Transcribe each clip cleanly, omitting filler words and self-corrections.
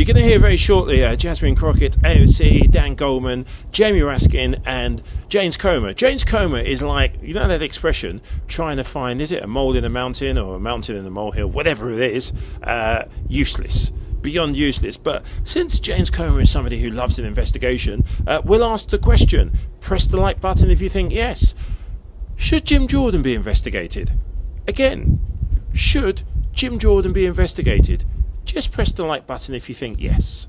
You're going to hear very shortly Jasmine Crockett, AOC, Dan Goldman, Jamie Raskin and James Comer. James Comer is like, you know that expression, trying to find, is it a mole in a mountain or a mountain in a molehill, whatever it is, useless. Beyond useless. But since James Comer is somebody who loves an investigation, we'll ask the question. Press the like button if you think yes. Should Jim Jordan be investigated? Again, should Jim Jordan be investigated? Just press the like button if you think yes.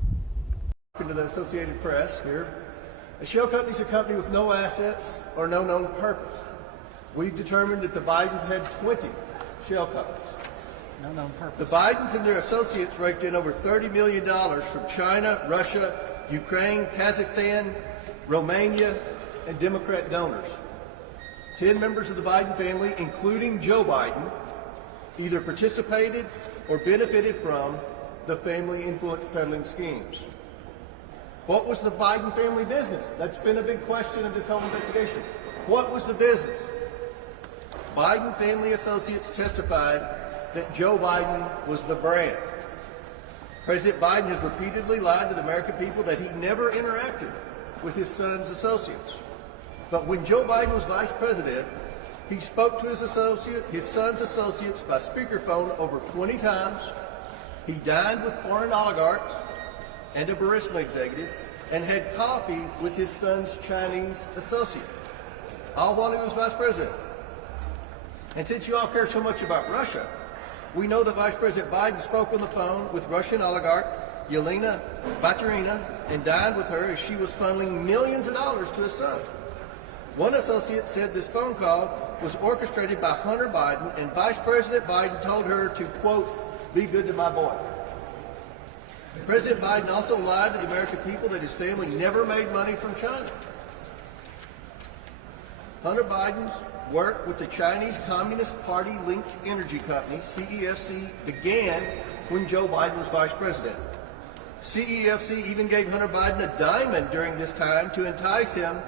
To the Associated Press here. A shell company is a company with no assets or no known purpose. We've determined that the Bidens had 20 shell companies. No known purpose. The Bidens and their associates raked in over $30 million from China, Russia, Ukraine, Kazakhstan, Romania, and Democrat donors. 10 members of the Biden family, including Joe Biden, either participated or benefited from the family influence peddling schemes. What was the Biden family business? That's been a big question of this whole investigation. What was the business? Biden family associates testified that Joe Biden was the brand. President Biden has repeatedly lied to the American people that he never interacted with his son's associates. But when Joe Biden was vice president, he spoke to his son's associates by speakerphone over 20 times. He dined with foreign oligarchs and a Burisma executive and had coffee with his son's Chinese associate, all while he was vice president. And since you all care so much about Russia, we know that Vice President Biden spoke on the phone with Russian oligarch Yelena Baturina and dined with her as she was funneling millions of dollars to his son. One associate said this phone call was orchestrated by Hunter Biden, and Vice President Biden told her to, quote, be good to my boy. President Biden also lied to the American people that his family never made money from China. Hunter Biden's work with the Chinese Communist Party-linked energy company, CEFC, began when Joe Biden was vice president. CEFC even gave Hunter Biden a diamond during this time to entice him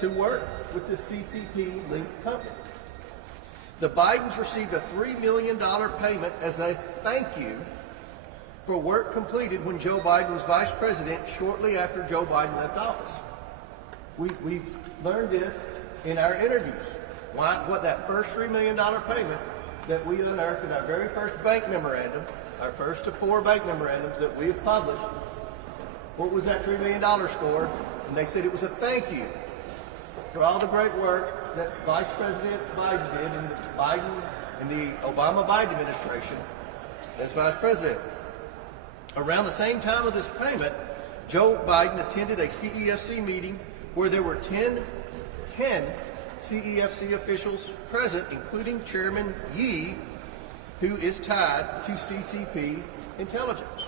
to work with the CCP-linked company. The Bidens received a $3 million payment as a thank you for work completed when Joe Biden was vice president shortly after Joe Biden left office. We've learned this in our interviews. What that first $3 million payment that we unearthed in our very first bank memorandum, our first of 4 bank memorandums that we have published, what was that $3 million for? And they said it was a thank you for all the great work that Vice President Biden did in the Obama-Biden administration as vice president. Around the same time of this payment, Joe Biden attended a CEFC meeting where there were 10 CEFC officials present, including Chairman Yi, who is tied to CCP intelligence.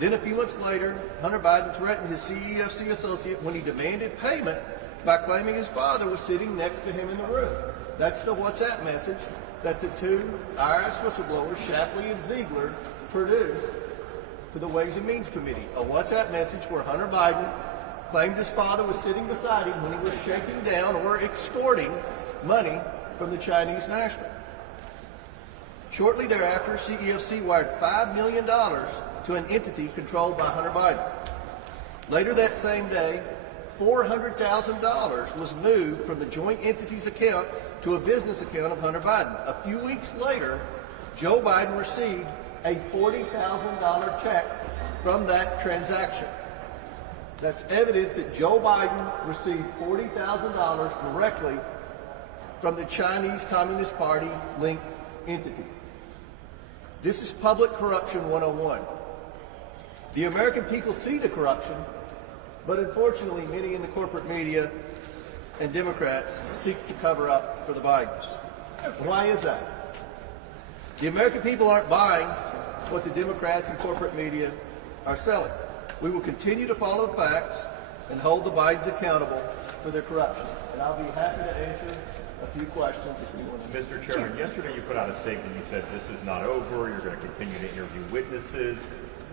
Then a few months later, Hunter Biden threatened his CEFC associate when he demanded payment by claiming his father was sitting next to him in the room. That's the WhatsApp message that the 2 IRS whistleblowers, Shapley and Ziegler, produced to the Ways and Means Committee. A WhatsApp message where Hunter Biden claimed his father was sitting beside him when he was shaking down or extorting money from the Chinese national. Shortly thereafter, CEFC wired $5 million to an entity controlled by Hunter Biden. Later that same day, $400,000 was moved from the joint entity's account to a business account of Hunter Biden. A few weeks later, Joe Biden received a $40,000 check from that transaction. That's evidence that Joe Biden received $40,000 directly from the Chinese Communist Party-linked entity. This is public corruption 101. The American people see the corruption, but unfortunately many in the corporate media and Democrats seek to cover up for the Bidens. Why is that? The American people aren't buying what the Democrats and corporate media are selling. We will continue to follow the facts and hold the Bidens accountable for their corruption. And I'll be happy to answer a few questions if you want to. Mr. Chairman, yesterday you put out a statement. You said this is not over. You're going to continue to interview witnesses.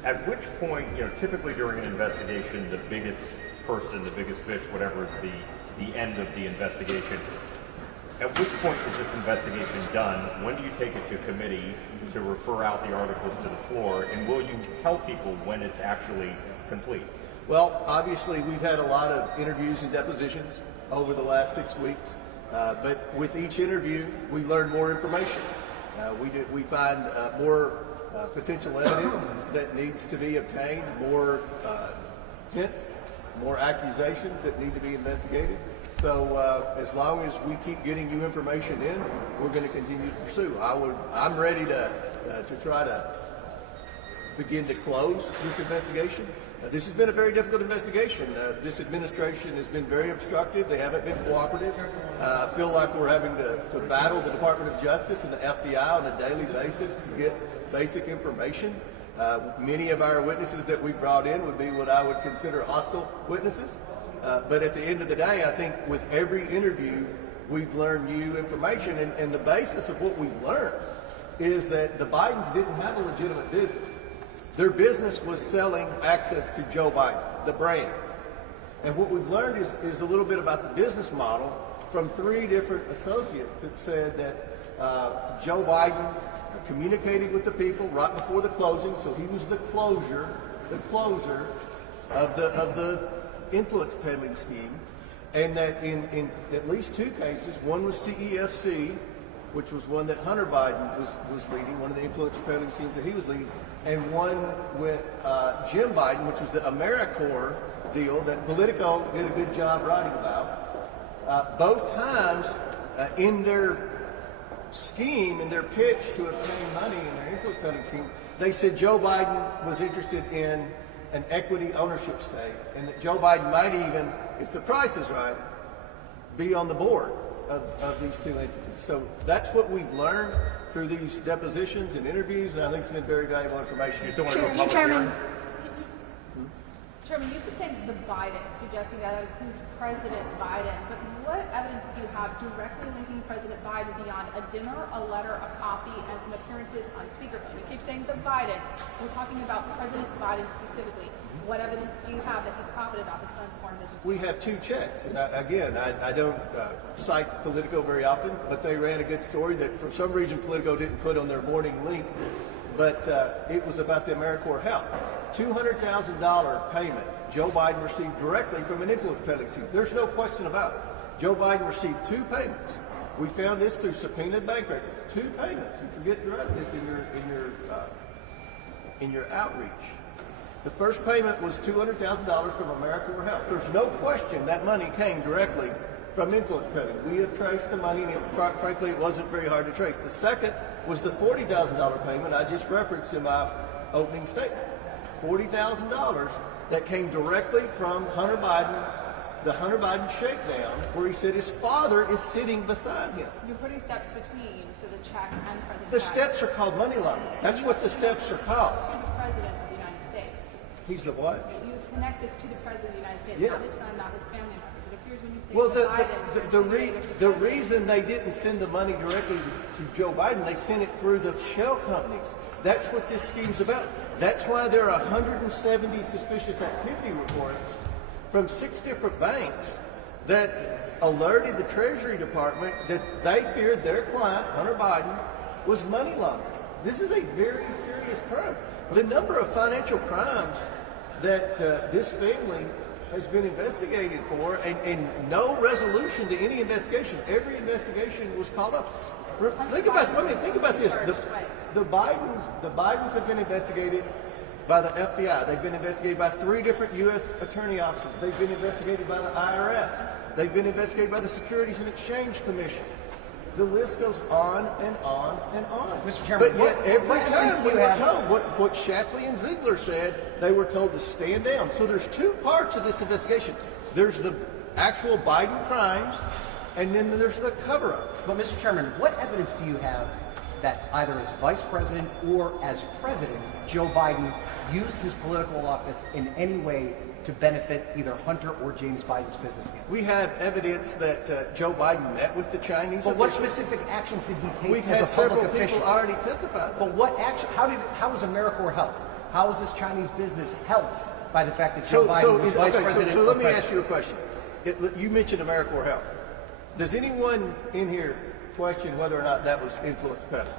At which point, typically during an investigation, the biggest person, the biggest fish, whatever is the end of the investigation, At which point is this investigation done? When do you take it to committee to refer out the articles to the floor? And will you tell people when it's actually complete? Well, obviously, we've had a lot of interviews and depositions over the last 6 weeks. But with each interview, we learn more information. We find more potential evidence that needs to be obtained, more hints, more accusations that need to be investigated. So as long as we keep getting new information in, we're going to continue to pursue. I'm ready to try to begin to close this investigation. This has been a very difficult investigation. This administration has been very obstructive. They haven't been cooperative. I feel like we're having to battle the Department of Justice and the FBI on a daily basis to get basic information. Many of our witnesses that we brought in would be what I would consider hostile witnesses. But at the end of the day, I think with every interview, we've learned new information. And the basis of what we've learned is that the Bidens didn't have a legitimate business. Their business was selling access to Joe Biden, the brand. And what we've learned is a little bit about the business model from 3 different associates that said that Joe Biden communicated with the people right before the closing, so he was the closer of the influence peddling scheme, and that in at least 2 cases, one was CEFC, which was one that Hunter Biden was leading, one of the influence peddling schemes that he was leading, and one with Jim Biden, which was the AmeriCorps deal that Politico did a good job writing about. Both times in their scheme, in their pitch to obtain money in their influence peddling scheme, they said Joe Biden was interested in an equity ownership stake, and that Joe Biden might even, if the price is right, be on the board of these 2 entities. So that's what we've learned through these depositions and interviews, and I think it's been very valuable information. You still want to go public hearing? Chairman, you keep saying the Biden, suggesting that includes President Biden, but what evidence do you have directly linking President Biden beyond a dinner, a letter, a copy, and some appearances on speakerphone? You keep saying the Bidens. We're talking about President Biden specifically. What evidence do you have that he profited off his son's foreign business? We have 2 checks. And I don't cite Politico very often, but they ran a good story that for some reason Politico didn't put on their morning link. But it was about the AmeriCorps help. $200,000 payment Joe Biden received directly from an influence peddling scheme. There's no question about it. Joe Biden received 2 payments. We found this through subpoenaed bank records. 2 payments. You forget to write this in your outreach. The first payment was $200,000 from AmeriCorps Health. There's no question that money came directly from influence peddling. We have traced the money, and frankly, it wasn't very hard to trace. The second was the $40,000 payment I just referenced in my opening statement. $40,000 that came directly from Hunter Biden, the Hunter Biden shakedown, where he said his father is sitting beside him. You're putting steps between, so the check and President The Biden. steps are called money laundering. That's what the steps are called. To the President of the United States. He's the what? You connect this to the President of the United States, Yes. not his son, not his family members. It appears when you say Well, the Bidens, the reason they didn't send the money directly to Joe Biden, they sent it through the shell companies. That's what this scheme's about. That's why there are 170 suspicious activity reports from 6 different banks that alerted the Treasury Department that they feared their client, Hunter Biden, was money laundering. This is a very serious crime. The number of financial crimes that this family has been investigated for, and no resolution to any investigation. Every investigation was called up. Think about this. The Bidens have been investigated by the FBI. They've been investigated by 3 different U.S. attorney offices. They've been investigated by the IRS. They've been investigated by the Securities and Exchange Commission. The list goes on and on and on. Mr. Chairman, but yet every time we were told what Shapley and Ziegler said, they were told to stand down. So there's 2 parts of this investigation. There's the actual Biden crimes, and then there's the cover-up. But Mr. Chairman, what evidence do you have that either as Vice President or as President, Joe Biden used his political office in any way to benefit either Hunter or James Biden's business deal? We have evidence that Joe Biden met with the Chinese But what officials. specific actions did he take We've as had a several public people official? already testify. But what action? How was AmeriCorps helped? How is this Chinese business helped by the fact that Joe Biden was Vice President? So let me ask you a question. You mentioned AmeriCorps Health. Does anyone in here question whether or not that was influence peddling?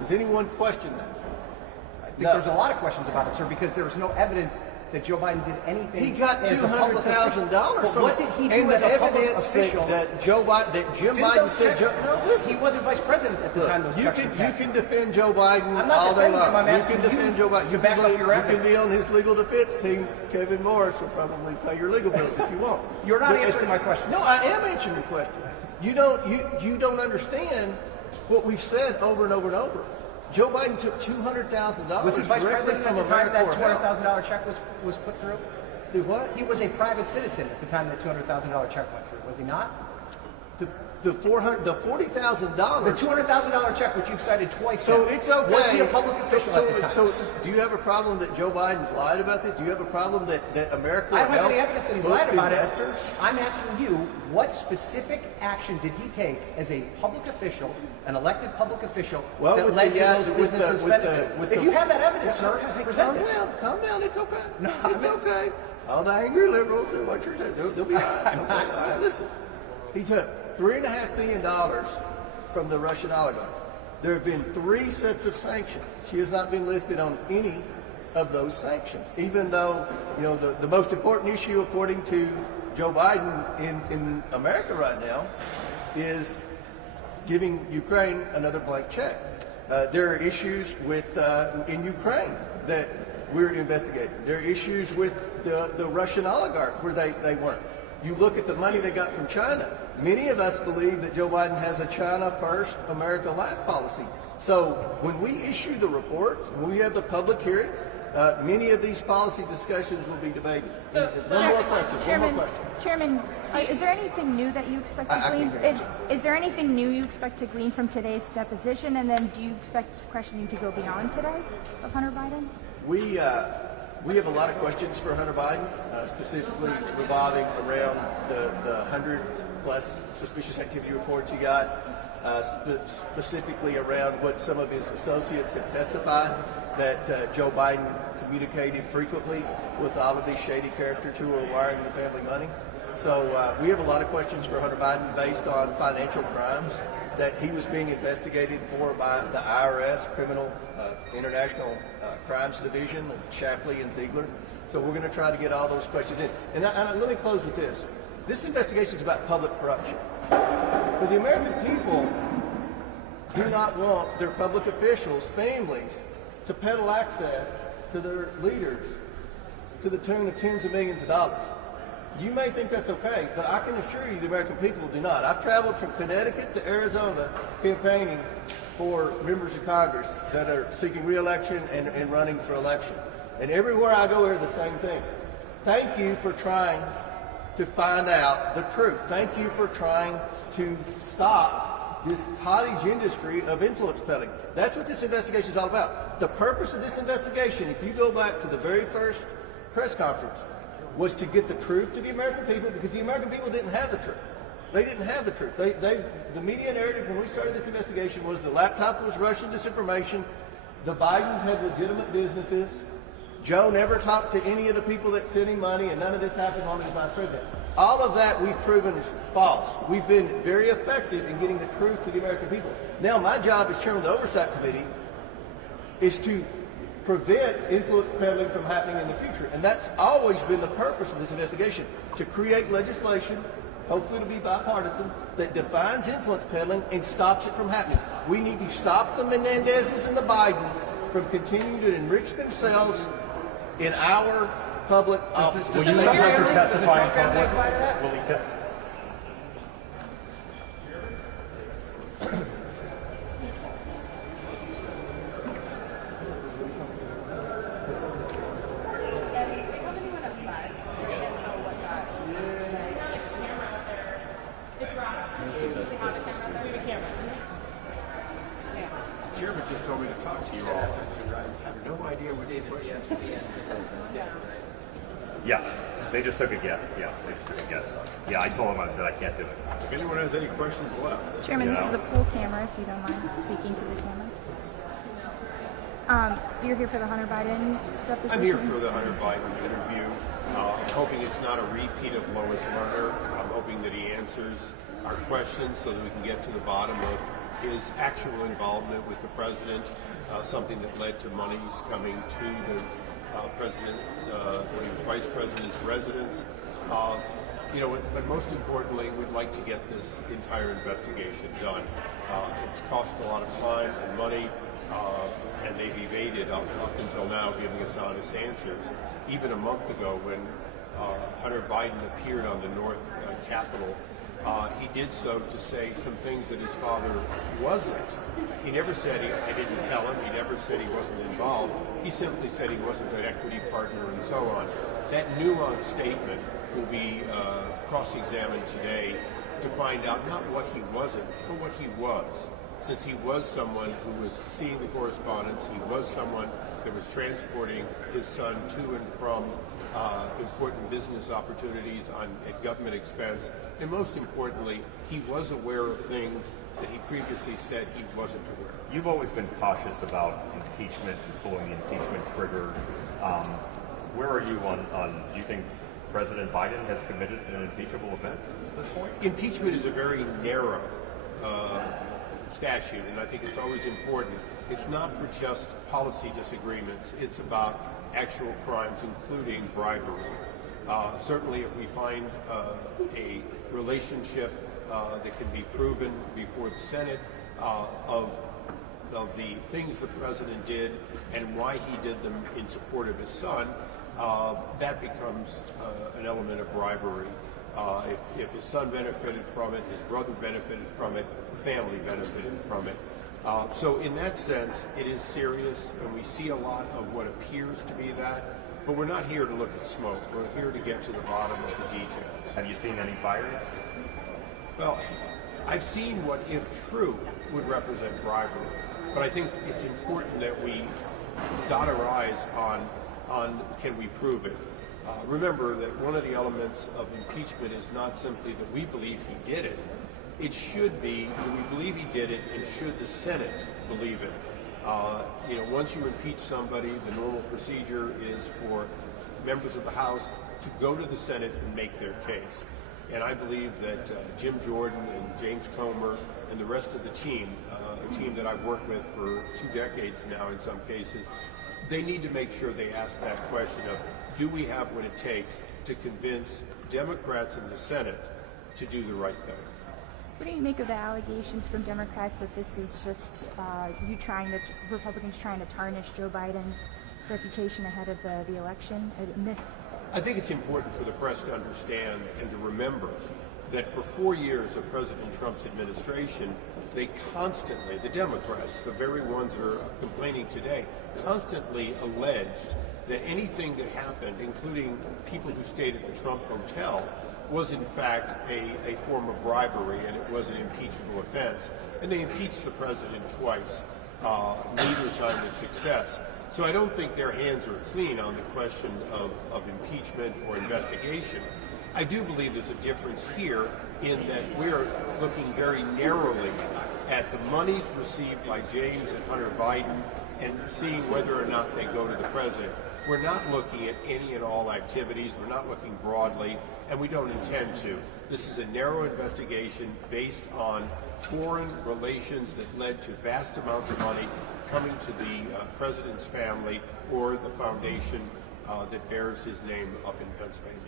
Does anyone question that? I think there's a lot of questions about it, sir, because there was no evidence that Joe Biden did anything. He got as a public official. $200,000 But from what it. did he do And as the a public evidence official? that Joe Biden, that Jim Didn't Biden those said, checks- no, listen. He wasn't vice president at the Look, time those you checks can were you passed. can defend Joe Biden I'm not all day defending him, long. I'm You asking can defend you Joe Biden. to You back can, up be, your you can evidence. be on his legal defense team. Kevin Morris will probably pay your legal bills if you want. You're not But at answering my question. No, I am answering your question. You don't understand what we've said over and over and over. Joe Biden took $200,000 Was he vice directly president from at the time that AmeriCorps Health. $200,000 check was put through? Do what? He was a private citizen at the time that $200,000 check went through, was he not? The $40,000. The $200,000 check, which you've cited twice. So now, it's okay. Was he a public official at the time? So do you have a problem that Joe Biden's lied about this? Do you have a problem that AmeriCorps I don't have Health any evidence that he's booked lied about investors? it. I'm asking you, what specific action did he take as a public official, an elected public official, Well, that with led the, to those with businesses the, benefiting? If you have that evidence, sir, okay, present it. calm down. It's okay. No, it's okay. All the angry liberals do what you're saying. They'll be all right. Okay. All right, listen. He took $3.5 billion from the Russian oligarch. There have been 3 sets of sanctions. She has not been listed on any of those sanctions, even though, the most important issue, according to Joe Biden in America right now, is giving Ukraine another blank check. There are issues in Ukraine that we're investigating. There are issues with the Russian oligarch where they weren't. You look at the money they got from China. Many of us believe that Joe Biden has a China first, America last policy. So when we issue the report, when we have the public hearing, many of these policy discussions will be debated. One more question. Chairman, is there anything new that you expect to glean? Is there anything new you expect to glean from today's deposition? And then do you expect questioning to go beyond today of Hunter Biden? We have a lot of questions for Hunter Biden, specifically revolving around the 100-plus suspicious activity reports he got, specifically around what some of his associates have testified, that Joe Biden communicated frequently with all of these shady characters who were wiring the family money. So we have a lot of questions for Hunter Biden based on financial crimes that he was being investigated for by the IRS, Criminal International Crimes Division, Shapley and Ziegler. So we're going to try to get all those questions in. And let me close with this. This investigation is about public corruption. But the American people do not want their public officials, families, to peddle access to their leaders to the tune of tens of millions of dollars. You may think that's okay, but I can assure you the American people do not. I've traveled from Connecticut to Arizona campaigning for members of Congress that are seeking re-election and running for election. And everywhere I go, I hear the same thing. Thank you for trying to find out the truth. Thank you for trying to stop this cottage industry of influence peddling. That's what this investigation is all about. The purpose of this investigation, if you go back to the very first press conference, was to get the truth to the American people, because the American people didn't have the truth. They didn't have the truth. The media narrative when we started this investigation was the laptop was Russian disinformation, the Bidens had legitimate businesses, Joe never talked to any of the people that sent him money, and none of this happened while he was vice president. All of that we've proven is false. We've been very effective in getting the truth to the American people. Now my job as chairman of the Oversight Committee is to prevent influence peddling from happening in the future. And that's always been the purpose of this investigation, to create legislation, hopefully to be bipartisan, that defines influence peddling and stops it from happening. We need to stop the Menendezes and the Bidens from continuing to enrich themselves in our public offices. Will you testify in public? Will he testify? The chairman just told me to talk to you all. I have no idea what the questions are. Yes. They just took a guess. Yes, they just took a guess. Yeah, I told him I said I can't do it. If anyone has any questions left. Chairman, this is the pool camera, if you don't mind speaking to the camera. You're here for the Hunter Biden deposition? I'm here for the Hunter Biden interview. I'm hoping it's not a repeat of Lois Lerner. I'm hoping that he answers our questions so that we can get to the bottom of his actual involvement with the president, something that led to monies coming to the president's, vice president's residence. But most importantly, we'd like to get this entire investigation done. It's cost a lot of time and money, and they've evaded up until now giving us honest answers. Even a month ago when Hunter Biden appeared on the North Capitol, he did so to say some things that his father wasn't. He never said I didn't tell him. He never said he wasn't involved. He simply said he wasn't an equity partner and so on. That nuanced statement will be cross-examined today to find out not what he wasn't, but what he was. Since he was someone who was seeing the correspondence, he was someone that was transporting his son to and from important business opportunities at government expense, and most importantly, he was aware of things that he previously said he wasn't aware of. You've always been cautious about impeachment and pulling the impeachment trigger. Where are you on do you think President Biden has committed an impeachable offense at this point? Impeachment is a very narrow statute, and I think it's always important. It's not for just policy disagreements. It's about actual crimes, including bribery. Certainly, if we find a relationship that can be proven before the Senate of the things the president did and why he did them in support of his son, that becomes an element of bribery. If his son benefited from it, his brother benefited from it, the family benefited from it. So in that sense, it is serious, and we see a lot of what appears to be that, but we're not here to look at smoke. We're here to get to the bottom of the details. Have you seen any fire? Well, I've seen what, if true, would represent bribery, but I think it's important that we dot our I's on can we prove it. Remember that one of the elements of impeachment is not simply that we believe he did it. It should be that we believe he did it, and should the Senate believe it. Once you impeach somebody, the normal procedure is for members of the House to go to the Senate and make their case. And I believe that Jim Jordan and James Comer and the rest of the team, a team that I've worked with for 2 decades now in some cases, they need to make sure they ask that question of, do we have what it takes to convince Democrats in the Senate to do the right thing? What do you make of the allegations from Democrats that this is just Republicans trying to tarnish Joe Biden's reputation ahead of the election? I think it's important for the press to understand and to remember that for 4 years of President Trump's administration, they constantly, the Democrats, the very ones that are complaining today, constantly alleged that anything that happened, including people who stayed at the Trump Hotel, was in fact a form of bribery, and it was an impeachable offense. And they impeached the president twice, neither time with success. So I don't think their hands are clean on the question of impeachment or investigation. I do believe there's a difference here in that we're looking very narrowly at the monies received by James and Hunter Biden and seeing whether or not they go to the president. We're not looking at any and all activities. We're not looking broadly, and we don't intend to. This is a narrow investigation based on foreign relations that led to vast amounts of money coming to the president's family or the foundation that bears his name up in Pennsylvania.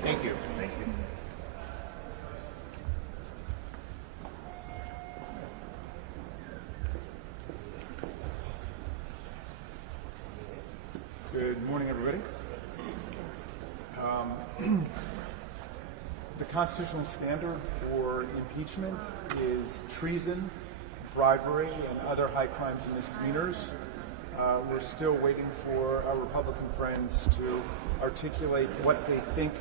Thank you. Thank you. Good morning, everybody. The constitutional standard for impeachment is treason, bribery, and other high crimes and misdemeanors. We're still waiting for our Republican friends to articulate what they think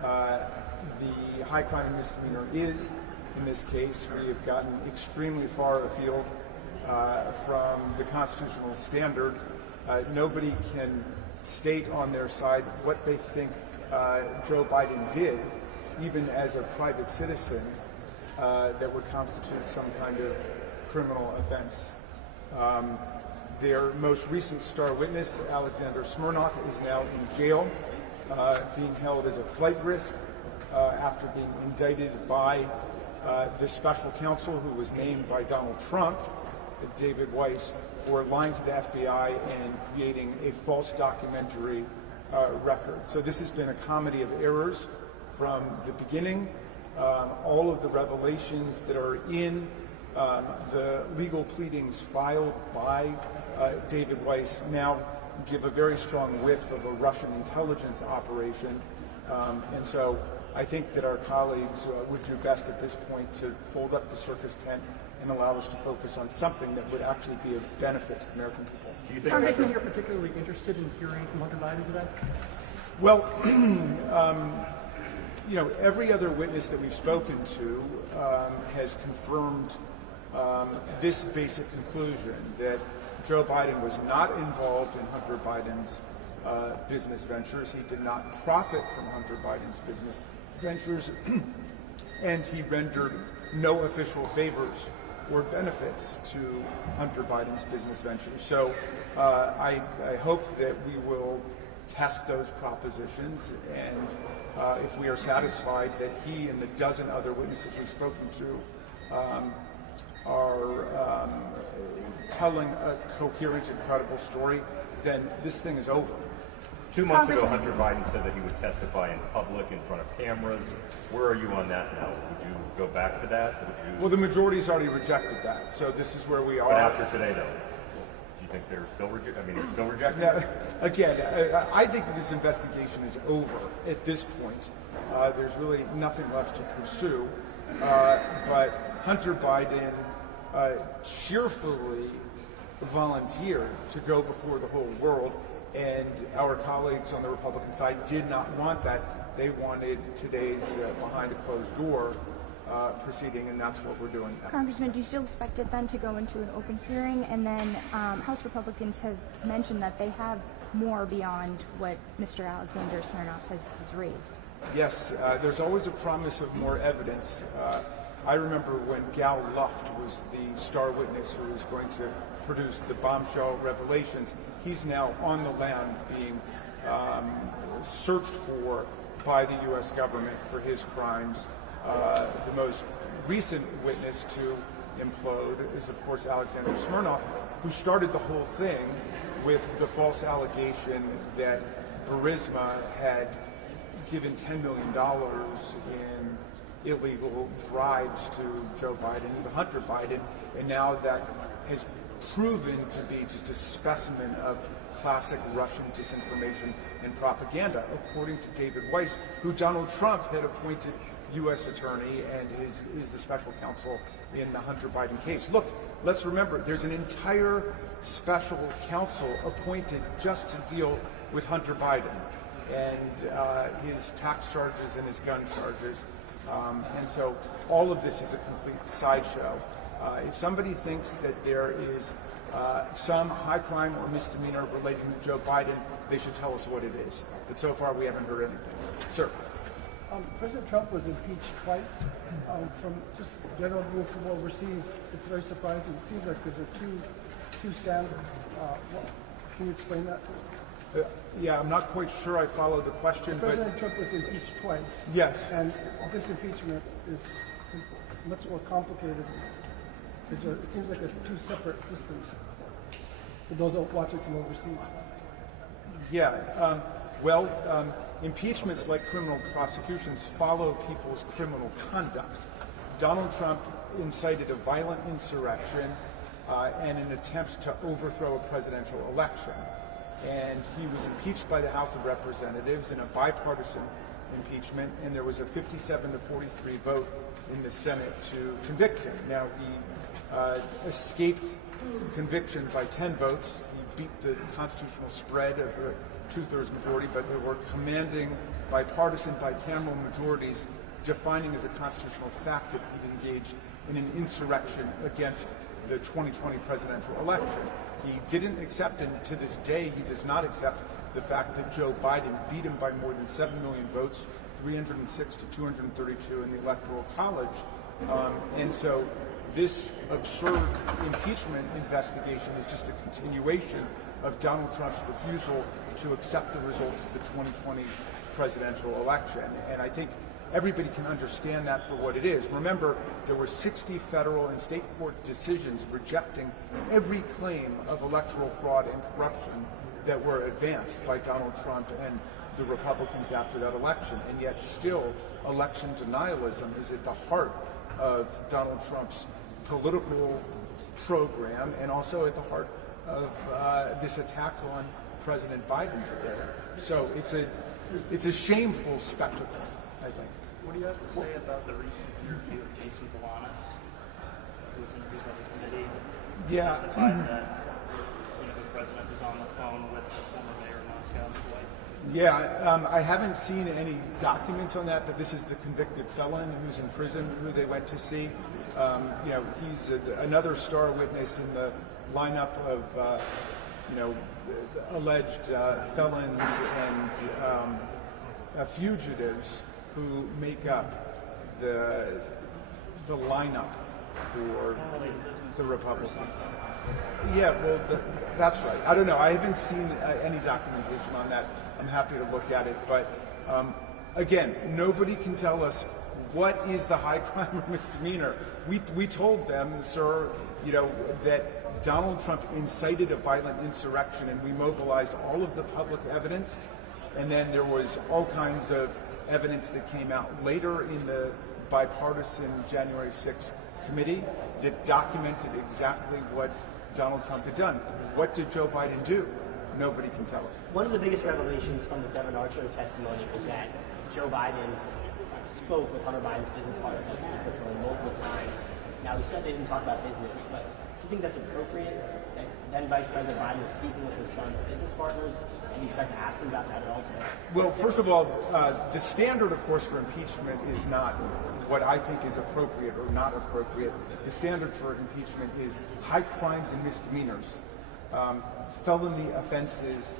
the high crime and misdemeanor is. In this case, we have gotten extremely far afield from the constitutional standard. Nobody can state on their side what they think Joe Biden did, even as a private citizen, that would constitute some kind of criminal offense. Their most recent star witness, Alexander Smirnov, is now in jail, being held as a flight risk. after being indicted by the special counsel who was named by Donald Trump, David Weiss, for lying to the FBI and creating a false documentary record. So this has been a comedy of errors from the beginning. All of the revelations that are in the legal pleadings filed by David Weiss now give a very strong whiff of a Russian intelligence operation. And so I think that our colleagues would do best at this point to fold up the circus tent and allow us to focus on something that would actually be of benefit to the American people. Do you think you're particularly interested in hearing from Hunter Biden today? Well, you know, every other witness that we've spoken to has confirmed this basic conclusion, that Joe Biden was not involved in Hunter Biden's business ventures. He did not profit from Hunter Biden's business ventures, and he rendered no official favors or benefits to Hunter Biden's business ventures. So I hope that we will test those propositions, and if we are satisfied that he and the dozen other witnesses we've spoken to are telling a coherent and credible story, then this thing is over. 2 months ago, Hunter Biden said that he would testify in public in front of cameras. Where are you on that now? Would you go back to that? Well, the majority's already rejected that, so this is where we are. But after today, though, do you think they're still still rejecting it? Now, again, I think this investigation is over at this point. There's really nothing left to pursue. But Hunter Biden cheerfully volunteered to go before the whole world, and our colleagues on the Republican side did not want that. They wanted today's behind a closed door proceeding, and that's what we're doing now. Congressman, do you still expect it then to go into an open hearing? And then House Republicans have mentioned that they have more beyond what Mr. Alexander Smirnov has raised. Yes, there's always a promise of more evidence. I remember when Gal Luft was the star witness who was going to produce the bombshell revelations. He's now on the lam being searched for by the U.S. government for his crimes. The most recent witness to implode is, of course, Alexander Smirnov, who started the whole thing with the false allegation that Burisma had given $10 million in illegal bribes to Joe Biden and to Hunter Biden, and now that has proven to be just a specimen of classic Russian disinformation and propaganda, according to David Weiss, who Donald Trump had appointed U.S. attorney and is the special counsel in the Hunter Biden case. Look, let's remember, there's an entire special counsel appointed just to deal with Hunter Biden and his tax charges and his gun charges. And so all of this is a complete sideshow. If somebody thinks that there is some high crime or misdemeanor relating to Joe Biden, they should tell us what it is. But so far we haven't heard anything. Sir. President Trump was impeached twice. From just general view from overseas, it's very surprising. It seems like there's two standards. Can you explain that? Yeah, I'm not quite sure I follow the question. President Trump was impeached twice. Yes. And this impeachment is much more complicated. It seems like there's two separate systems for those watching from overseas. Yeah. Impeachments, like criminal prosecutions, follow people's criminal conduct. Donald Trump incited a violent insurrection and an attempt to overthrow a presidential election. And he was impeached by the House of Representatives in a bipartisan impeachment, and there was a 57 to 43 vote in the Senate to convict him. Now, he escaped conviction by 10 votes. He beat the constitutional spread of a two-thirds majority, but there were commanding bipartisan bicameral majorities defining as a constitutional fact that he'd engaged in an insurrection against the 2020 presidential election. He didn't accept, and to this day he does not accept, the fact that Joe Biden beat him by more than 7 million votes, 306 to 232 in the Electoral College. And so this absurd impeachment investigation is just a continuation of Donald Trump's refusal to accept the results of the 2020 presidential election. And I think everybody can understand that for what it is. Remember, there were 60 federal and state court decisions rejecting every claim of electoral fraud and corruption that were advanced by Donald Trump and the Republicans after that election. And yet still, election denialism is at the heart of Donald Trump's political program and also at the heart of this attack on President Biden today. So it's a shameful spectacle, I think. What do you have to say about the recent interview of Jason Balanis, who was interviewed by the committee? Yeah. Testified that the president was on the phone with the former mayor of Moscow, his wife. Yeah, I haven't seen any documents on that, but this is the convicted felon who's in prison who they went to see. He's another star witness in the lineup of, alleged felons and fugitives who make up the lineup for the Republicans. Yeah, well, that's right. I don't know. I haven't seen any documentation on that. I'm happy to look at it. But again, nobody can tell us what is the high crime or misdemeanor. We told them, sir, that Donald Trump incited a violent insurrection, and we mobilized all of the public evidence. And then there was all kinds of evidence that came out later in the bipartisan January 6th committee that documented exactly what Donald Trump had done. What did Joe Biden do? Nobody can tell us. One of the biggest revelations from the Devin Archer testimony was that Joe Biden spoke with Hunter Biden's business partner multiple times. Now, he said they didn't talk about business, but do you think that's appropriate that then Vice President Biden was speaking with his son's business partners, and you expect to ask him about that at all today? Well, first of all, the standard, of course, for impeachment is not what I think is appropriate or not appropriate. The standard for impeachment is high crimes and misdemeanors, felony offenses,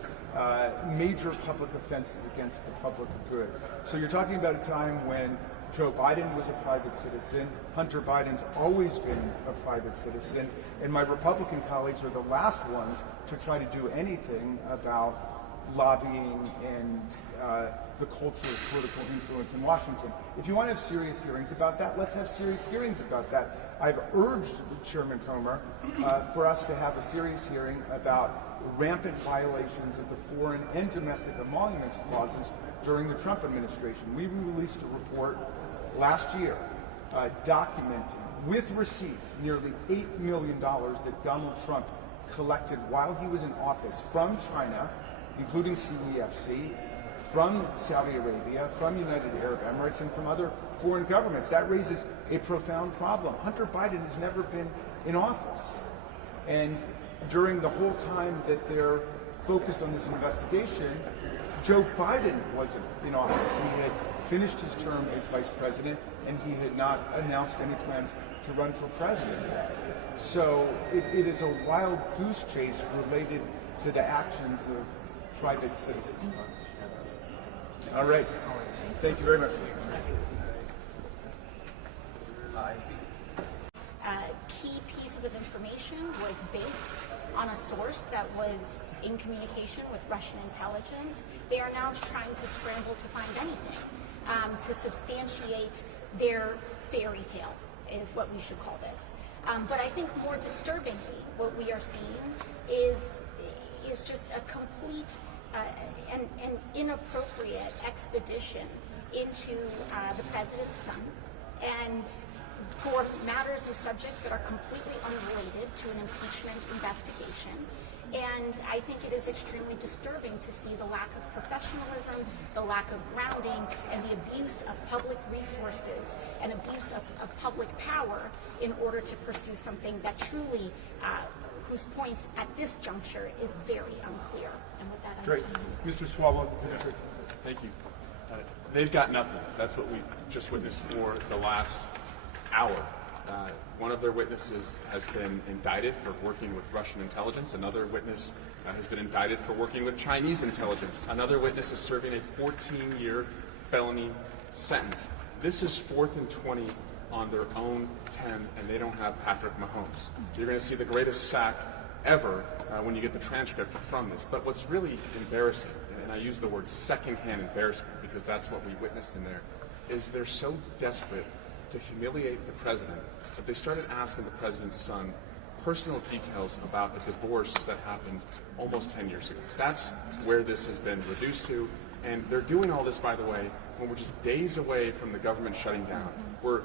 major public offenses against the public good. So you're talking about a time when Joe Biden was a private citizen, Hunter Biden's always been a private citizen, and my Republican colleagues are the last ones to try to do anything about lobbying and the culture of political influence in Washington. If you want to have serious hearings about that, let's have serious hearings about that. I've urged Chairman Comer for us to have a serious hearing about rampant violations of the foreign and domestic emoluments clauses during the Trump administration. We released a report last year documenting with receipts nearly $8 million that Donald Trump collected while he was in office from China, including CEFC, from Saudi Arabia, from United Arab Emirates, and from other foreign governments. That raises a profound problem. Hunter Biden has never been in office. And during the whole time that they're focused on this investigation, Joe Biden wasn't in office. He had finished his term as vice president, and he had not announced any plans to run for president. So it is a wild goose chase related to the actions of private citizens. All right. Thank you very much. Key pieces of information was based on a source that was in communication with Russian intelligence. They are now trying to scramble to find anything to substantiate their fairy tale, is what we should call this. But I think more disturbingly, what we are seeing is just a complete and inappropriate expedition into the president's son, and for matters and subjects that are completely unrelated to an impeachment investigation. And I think it is extremely disturbing to see the lack of professionalism, the lack of grounding, and the abuse of public resources and abuse of public power in order to pursue something that truly, whose point at this juncture is very unclear. And with that, Great. Mr. Swalwell. Thank you. They've got nothing. That's what we just witnessed for the last hour. One of their witnesses has been indicted for working with Russian intelligence. Another witness has been indicted for working with Chinese intelligence. Another witness is serving a 14-year felony sentence. This is 4th and 20 on their own 10, and they don't have Patrick Mahomes. You're going to see the greatest sack ever when you get the transcript from this. But what's really embarrassing, and I use the word secondhand embarrassment because that's what we witnessed in there, is they're so desperate to humiliate the president that they started asking the president's son personal details about a divorce that happened almost 10 years ago. That's where this has been reduced to. And they're doing all this, by the way, when we're just days away from the government shutting down. We're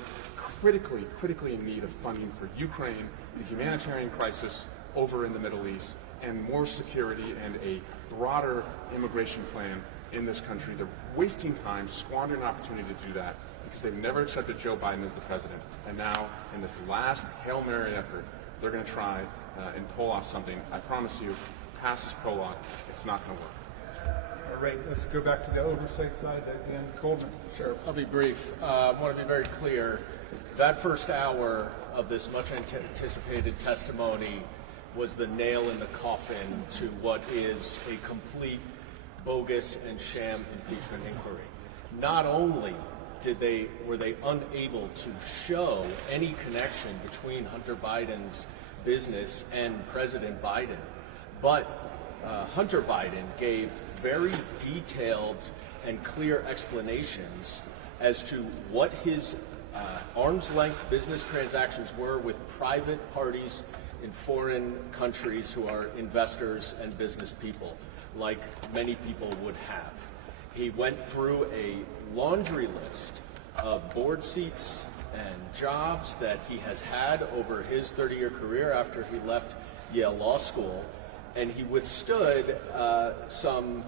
critically in need of funding for Ukraine, the humanitarian crisis over in the Middle East, and more security and a broader immigration plan in this country. They're wasting time, squandering an opportunity to do that because they've never accepted Joe Biden as the president. And now, in this last Hail Mary effort, they're going to try and pull off something. I promise you, past this prologue, it's not going to work. All right, let's go back to the oversight side. Dan Goldman. Sure, I'll be brief. I want to be very clear. That first hour of this much anticipated testimony was the nail in the coffin to what is a complete bogus and sham impeachment inquiry. Not only were they unable to show any connection between Hunter Biden's business and President Biden, but Hunter Biden gave very detailed and clear explanations as to what his arm's length business transactions were with private parties in foreign countries who are investors and business people, like many people would have. He went through a laundry list of board seats and jobs that he has had over his 30-year career after he left Yale Law School, and he withstood some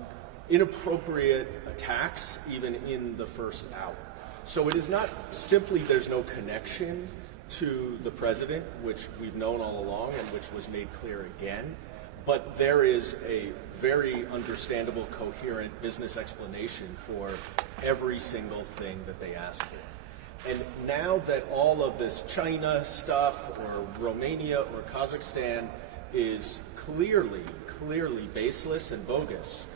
inappropriate attacks even in the first hour. So it is not simply there's no connection to the president, which we've known all along and which was made clear again, but there is a very understandable, coherent business explanation for every single thing that they asked for. And now that all of this China stuff or Romania or Kazakhstan is clearly baseless and bogus,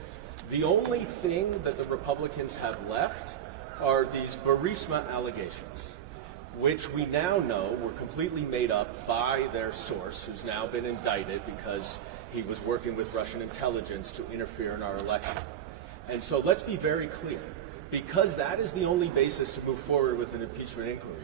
the only thing that the Republicans have left are these Burisma allegations, which we now know were completely made up by their source, who's now been indicted because he was working with Russian intelligence to interfere in our election. And so let's be very clear, because that is the only basis to move forward with an impeachment inquiry.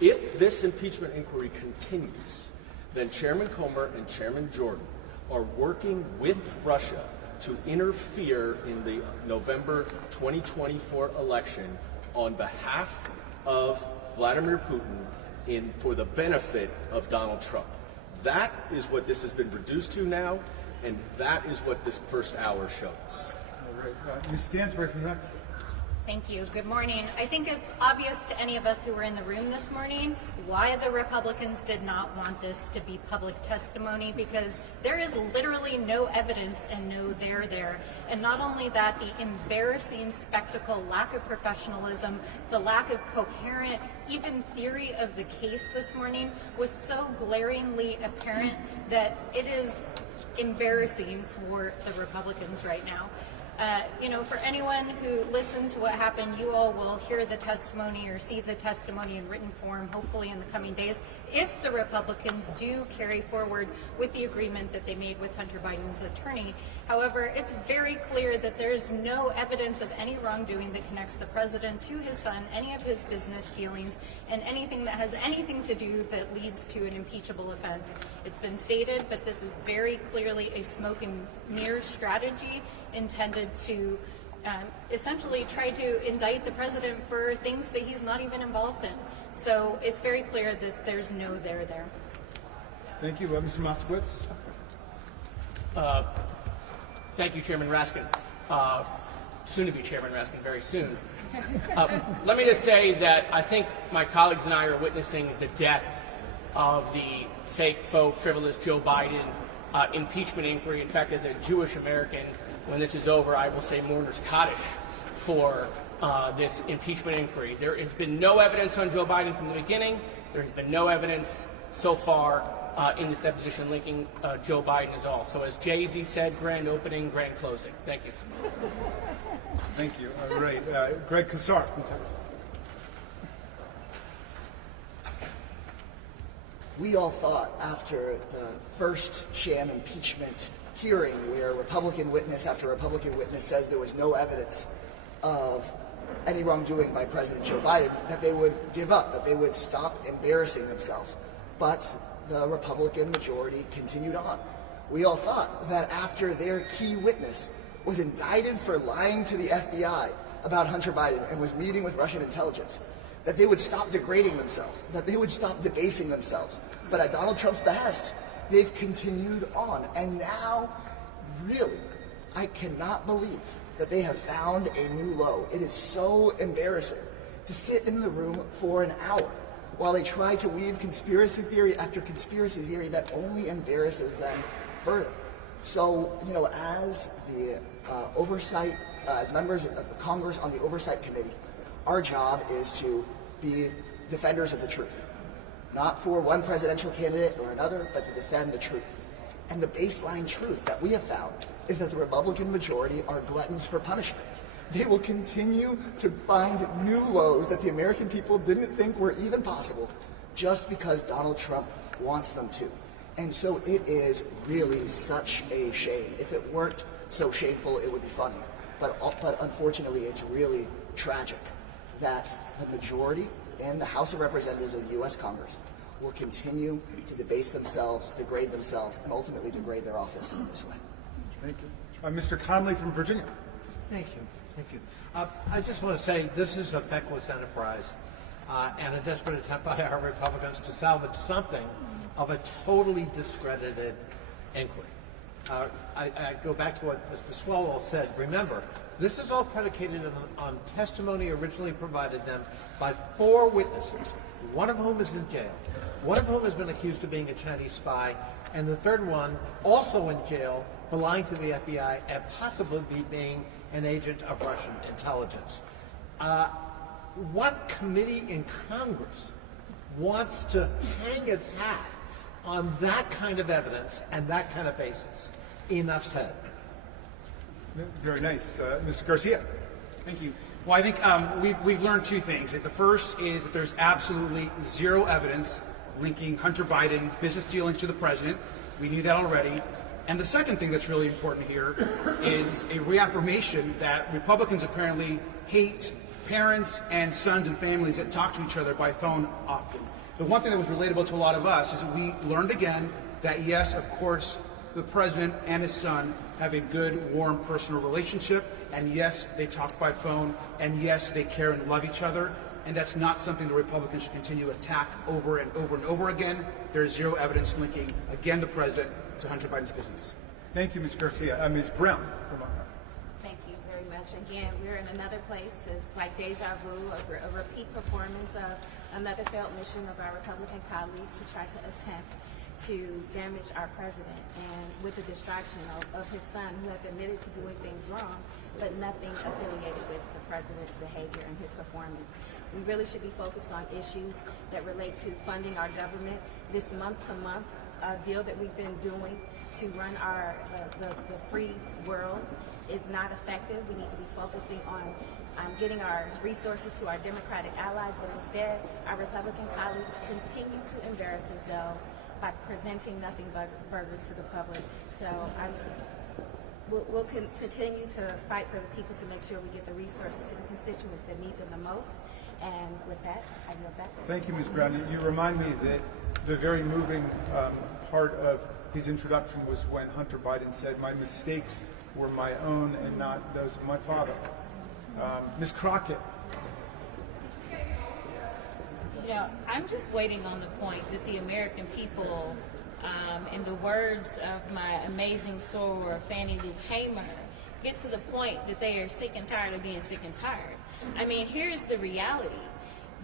If this impeachment inquiry continues, then Chairman Comer and Chairman Jordan are working with Russia to interfere in the November 2024 election on behalf of Vladimir Putin for the benefit of Donald Trump. That is what this has been reduced to now, and that is what this first hour showed us. All right, Ms. Stansbury from next. Thank you. Good morning. I think it's obvious to any of us who were in the room this morning why the Republicans did not want this to be public testimony, because there is literally no evidence and no there. And not only that, the embarrassing spectacle, lack of professionalism, the lack of coherent, even theory of the case this morning was so glaringly apparent that it is embarrassing for the Republicans right now. For anyone who listened to what happened, you all will hear the testimony or see the testimony in written form, hopefully in the coming days, if the Republicans do carry forward with the agreement that they made with Hunter Biden's attorney. However, it's very clear that there's no evidence of any wrongdoing that connects the president to his son, any of his business dealings, and anything that has anything to do that leads to an impeachable offense. It's been stated, but this is very clearly a smoke and mirror strategy intended to essentially try to indict the president for things that he's not even involved in. So it's very clear that there's no there. Thank you. Mr. Moskowitz. Thank you, Chairman Raskin. Soon to be Chairman Raskin, very soon. Let me just say that I think my colleagues and I are witnessing the death of the fake, faux, frivolous Joe Biden impeachment inquiry. In fact, as a Jewish American, when this is over, I will say mourner's Kaddish for this impeachment inquiry. There has been no evidence on Joe Biden from the beginning. There has been no evidence so far in this deposition linking Joe Biden at all. So as Jay-Z said, grand opening, grand closing. Thank you. Thank you. All right. Greg Kassar from Texas. We all thought after the first sham impeachment hearing, where Republican witness after Republican witness says there was no evidence of any wrongdoing by President Joe Biden, that they would give up, that they would stop embarrassing themselves. But the Republican majority continued on. We all thought that after their key witness was indicted for lying to the FBI about Hunter Biden and was meeting with Russian intelligence, that they would stop degrading themselves, that they would stop debasing themselves. But at Donald Trump's behest, they've continued on. And now, really, I cannot believe that they have found a new low. It is so embarrassing to sit in the room for an hour while they try to weave conspiracy theory after conspiracy theory that only embarrasses them further. So, you know, as the oversight, as members of the Congress on the Oversight Committee, our job is to be defenders of the truth. Not for one presidential candidate or another, but to defend the truth. And the baseline truth that we have found is that the Republican majority are gluttons for punishment. They will continue to find new lows that the American people didn't think were even possible just because Donald Trump wants them to. And so it is really such a shame. If it weren't so shameful, it would be funny. But unfortunately, it's really tragic that the majority in the House of Representatives of the U.S. Congress will continue to debase themselves, degrade themselves, and ultimately degrade their office in this way. Thank you. Mr. Conley from Virginia. Thank you. Thank you. I just want to say this is a feckless enterprise and a desperate attempt by our Republicans to salvage something of a totally discredited inquiry. I go back to what Mr. Swalwell said. Remember, this is all predicated on testimony originally provided them by 4 witnesses, one of whom is in jail, one of whom has been accused of being a Chinese spy, and the third one also in jail for lying to the FBI and possibly being an agent of Russian intelligence. What committee in Congress wants to hang its hat on that kind of evidence and that kind of basis? Enough said. Very nice. Mr. Garcia. Thank you. Well, I think we've learned 2 things. The first is that there's absolutely zero evidence linking Hunter Biden's business dealings to the president. We knew that already. And the second thing that's really important here is a reaffirmation that Republicans apparently hate parents and sons and families that talk to each other by phone often. The one thing that was relatable to a lot of us is that we learned again that, yes, of course, the president and his son have a good, warm, personal relationship, and yes, they talk by phone, and yes, they care and love each other, and that's not something the Republicans should continue to attack over and over and over again. There's zero evidence linking, again, the president to Hunter Biden's business. Thank you, Ms. Garcia. Ms. Brown from Ohio. Thank you very much. Again, we're in another place. It's like deja vu, a repeat performance of another failed mission of our Republican colleagues to try to attempt to damage our president, and with the distraction of his son, who has admitted to doing things wrong, but nothing affiliated with the president's behavior and his performance. We really should be focused on issues that relate to funding our government. This month-to-month deal that we've been doing to run the free world is not effective. We need to be focusing on getting our resources to our Democratic allies, but instead, our Republican colleagues continue to embarrass themselves by presenting nothing but burgers to the public. So we'll continue to fight for the people to make sure we get the resources to the constituents that need them the most. And with that, I yield back. Thank you, Ms. Brown. You remind me that the very moving part of his introduction was when Hunter Biden said, "My mistakes were my own and not those of my father." Ms. Crockett. You know, I'm just waiting on the point that the American people, in the words of my amazing soror, Fannie Lou Hamer, get to the point that they are sick and tired of being sick and tired. I mean, here's the reality.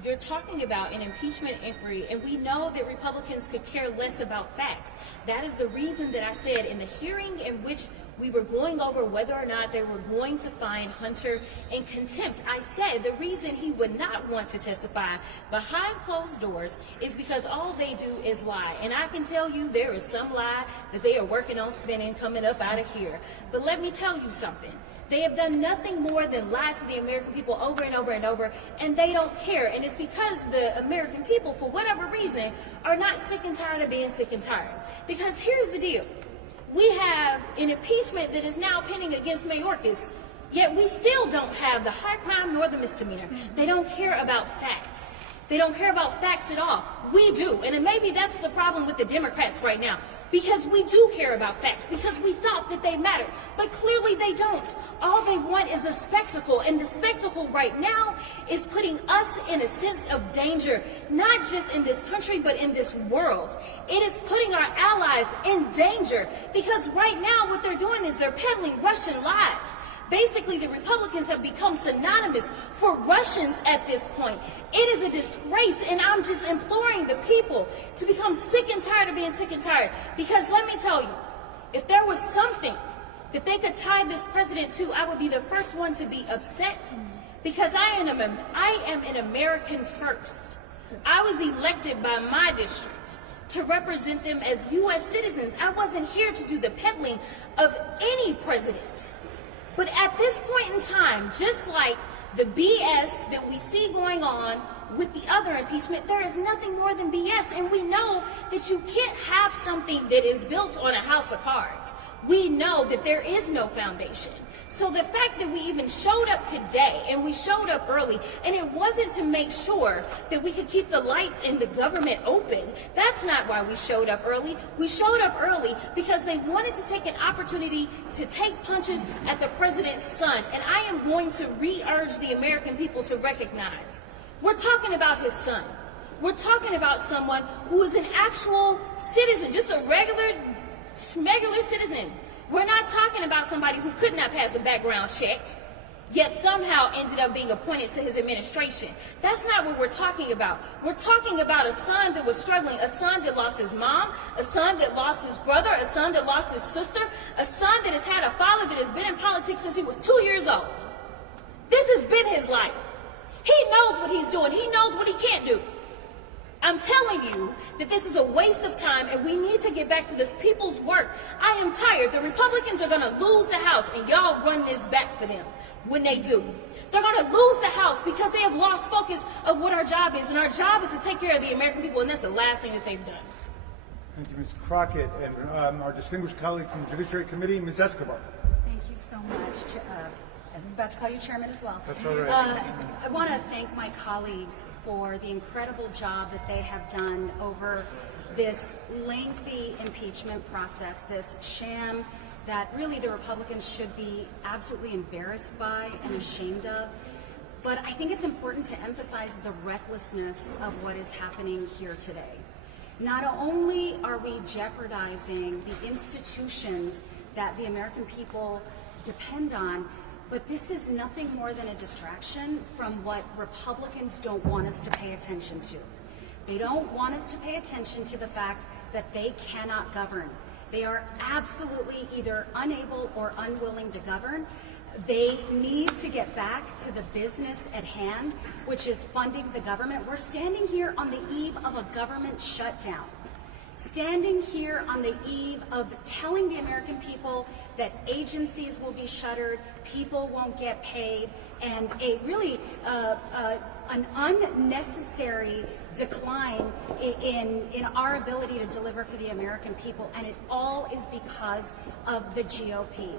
You're talking about an impeachment inquiry, and we know that Republicans could care less about facts. That is the reason that I said in the hearing in which we were going over whether or not they were going to find Hunter in contempt, I said the reason he would not want to testify behind closed doors is because all they do is lie. And I can tell you there is some lie that they are working on spinning coming up out of here. But let me tell you something. They have done nothing more than lie to the American people over and over and over, and they don't care. And it's because the American people, for whatever reason, are not sick and tired of being sick and tired. Because here's the deal. We have an impeachment that is now pending against Mayorkas Yet we still don't have the high crime nor the misdemeanor. They don't care about facts. They don't care about facts at all. We do. And maybe that's the problem with the Democrats right now. Because we do care about facts. Because we thought that they mattered. But clearly they don't. All they want is a spectacle. And the spectacle right now is putting us in a sense of danger. Not just in this country, but in this world. It is putting our allies in danger. Because right now what they're doing is they're peddling Russian lies. Basically, the Republicans have become synonymous for Russians at this point. It is a disgrace, and I'm just imploring the people to become sick and tired of being sick and tired. Because let me tell you, if there was something that they could tie this president to, I would be the first one to be upset. Because I am an American first. I was elected by my district to represent them as U.S. citizens. I wasn't here to do the peddling of any president. But at this point in time, just like the BS that we see going on with the other impeachment, there is nothing more than BS. And we know that you can't have something that is built on a house of cards. We know that there is no foundation. So the fact that we even showed up today, and we showed up early, and it wasn't to make sure that we could keep the lights in the government open. That's not why we showed up early. We showed up early because they wanted to take an opportunity to take punches at the president's son. And I am going to re-urge the American people to recognize, we're talking about his son. We're talking about someone who is an actual citizen, just a regular citizen. We're not talking about somebody who could not pass a background check, yet somehow ended up being appointed to his administration. That's not what we're talking about. We're talking about a son that was struggling, a son that lost his mom, a son that lost his brother, a son that lost his sister, a son that has had a father that has been in politics since he was 2 years old. This has been his life. He knows what he's doing. He knows what he can't do. I'm telling you that this is a waste of time, and we need to get back to this people's work. I am tired. The Republicans are going to lose the House, and y'all run this back for them when they do. They're going to lose the House because they have lost focus of what our job is, and our job is to take care of the American people, and that's the last thing that they've done. Thank you, Ms. Crockett. And our distinguished colleague from the Judiciary Committee, Ms. Escobar. Thank you so much. I was about to call you chairman as well. That's all right. I want to thank my colleagues for the incredible job that they have done over this lengthy impeachment process, this sham that really the Republicans should be absolutely embarrassed by and ashamed of. But I think it's important to emphasize the recklessness of what is happening here today. Not only are we jeopardizing the institutions that the American people depend on, but this is nothing more than a distraction from what Republicans don't want us to pay attention to. They don't want us to pay attention to the fact that they cannot govern. They are absolutely either unable or unwilling to govern. They need to get back to the business at hand, which is funding the government. We're standing here on the eve of a government shutdown. Standing here on the eve of telling the American people that agencies will be shuttered, people won't get paid, and a really an unnecessary decline in our ability to deliver for the American people, and it all is because of the GOP.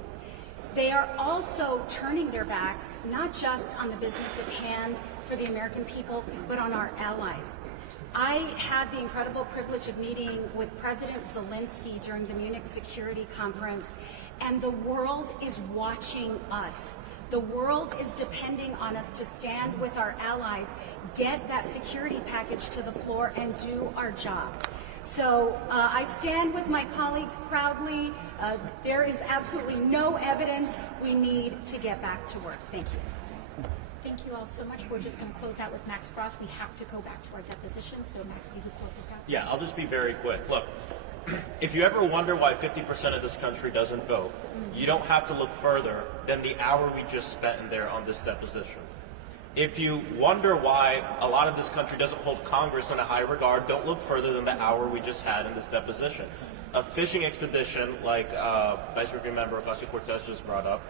They are also turning their backs not just on the business at hand for the American people, but on our allies. I had the incredible privilege of meeting with President Zelensky during the Munich Security Conference, and the world is watching us. The world is depending on us to stand with our allies, get that security package to the floor, and do our job. So I stand with my colleagues proudly. There is absolutely no evidence. We need to get back to work. Thank you. Thank you all so much. We're just going to close out with Max Frost. We have to go back to our deposition. So Max, will you close this out? Yeah, I'll just be very quick. Look, if you ever wonder why 50% of this country doesn't vote, you don't have to look further than the hour we just spent in there on this deposition. If you wonder why a lot of this country doesn't hold Congress in a high regard, don't look further than the hour we just had in this deposition. A fishing expedition, like Vice Ranking Member Ocasio-Cortez just brought up,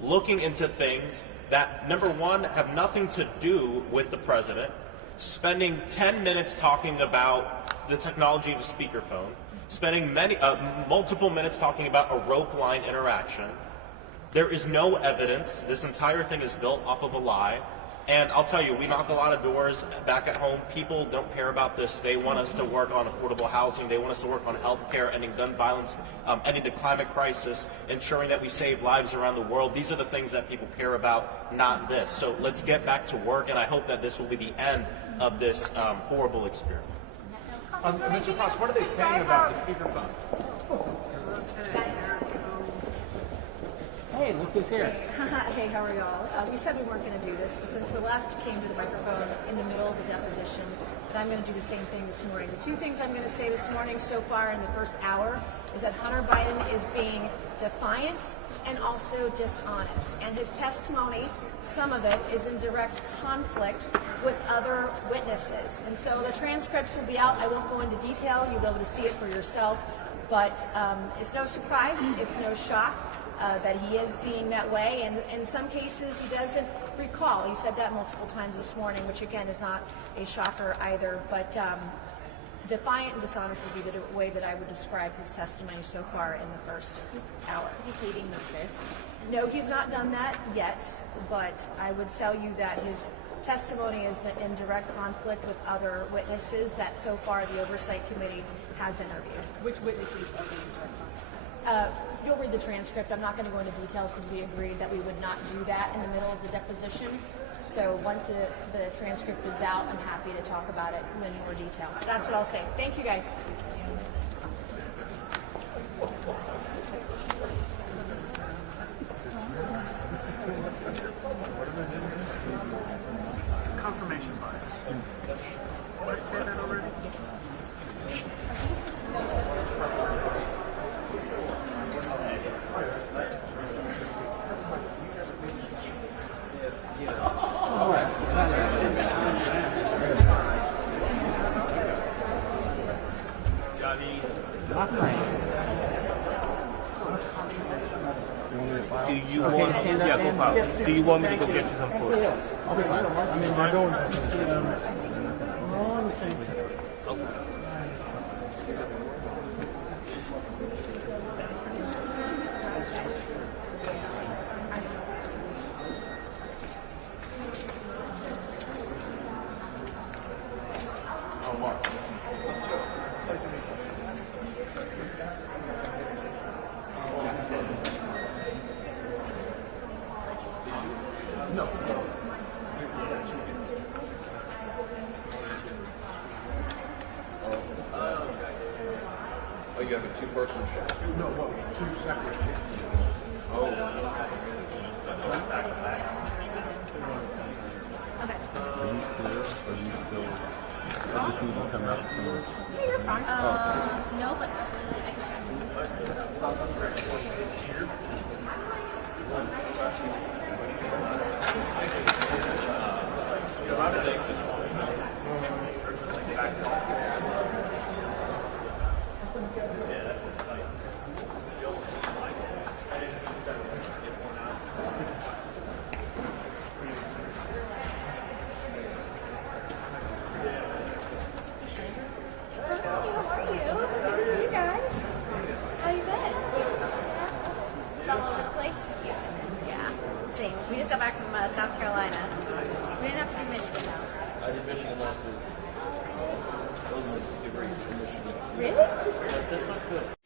looking into things that, number one, have nothing to do with the president, spending 10 minutes talking about the technology of a speakerphone, spending multiple minutes talking about a rope line interaction, There is no evidence. This entire thing is built off of a lie. And I'll tell you, we knock a lot of doors back at home. People don't care about this. They want us to work on affordable housing. They want us to work on health care, ending gun violence, ending the climate crisis, ensuring that we save lives around the world. These are the things that people care about, not this. So let's get back to work, and I hope that this will be the end of this horrible experiment. Mr. Frost, what are they saying about the speakerphone? Hey, look who's here. Hey, how are y'all? We said we weren't going to do this, but since the left came to the microphone in the middle of the deposition, that I'm going to do the same thing this morning. The two things I'm going to say this morning so far in the first hour is that Hunter Biden is being defiant and also dishonest. And his testimony, some of it, is in direct conflict with other witnesses. And so the transcripts will be out. I won't go into detail. You'll be able to see it for yourself. But it's no surprise. It's no shock. That he is being that way, and in some cases he doesn't recall. He said that multiple times this morning, which again is not a shocker either, but defiant and dishonest would be the way that I would describe his testimony so far in the first hour. Is he pleading the fifth? No, he's not done that yet, but I would tell you that his testimony is in direct conflict with other witnesses that so far the Oversight Committee has interviewed. Which witnesses are being direct conflict? You'll read the transcript. I'm not going to go into details because we agreed that we would not do that in the middle of the deposition. So once the transcript is out, I'm happy to talk about it in more detail. That's what I'll say. Thank you, guys. Confirmation bias. Did I say that already? Do you want to stand up? Yeah, go file. Do you want me to go get you some food? I mean, I don't. We're all on the same page. Oh, you have a two-person show? No, well, two separate. Oh. Okay. Are you clear? Are you still? I just need to come out from. Yeah, you're fine. No, but I can We just got back from South Carolina. We didn't have to do Michigan though. I did Michigan last week. It was 60 degrees in Michigan. Really? Yeah, that's not good.